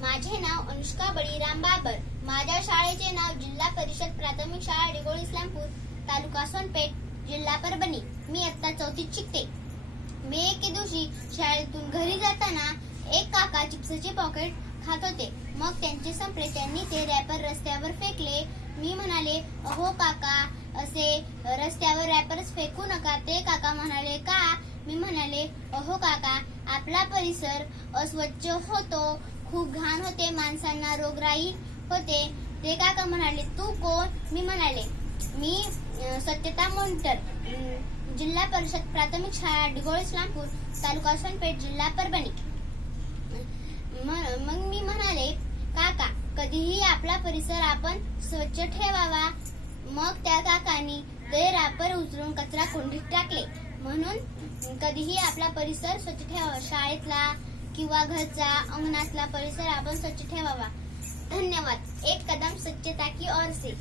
माझे नाव अनुष्का बळीराम बाबर. माझ्या शाळेचे नाव जिल्हा परिषद प्राथमिक शाळा डिगोळ इस्लामपूर, तालुका सोनपेठ, जिल्हा परभणी. मी इयत्ता 4थीत शिकते. मी एके दिवशी शाळेतून घरी जाताना एक काका चिप्सचे पॉकेट खात होते. मग त्यांचे संपले. त्यांनी ते रॅपर रस्त्यावर फेकले. मी म्हणाले, अहो काका, असे रस्त्यावर रॅपर्स फेकू नका. ते काका म्हणाले, का? मी म्हणाले, अहो काका, आपला परिसर अस्वच्छ होतो, खूप घाण होते, माणसांना रोगराई होते. ते काका म्हणाले, तू कोण? मी म्हणाले, मी स्वच्छता मॉनिटर, जिल्हा परिषद प्राथमिक शाळा डिगोळ इस्लामपूर, तालुका सोनपेठ, जिल्हा परभणी. मग मी म्हणाले, काका, कधीही आपला परिसर आपण स्वच्छ ठेवावा. मग त्या काकांनी ते रॅपर उचलून कचरा कुंडीत टाकले. म्हणून कधीही आपला परिसर स्वच्छ ठेवावा. शाळेतला किंवा घरचा, अंगणातला परिसर आपण स्वच्छ ठेवावा. धन्यवाद. एक कदम स्वच्छता की ओर से.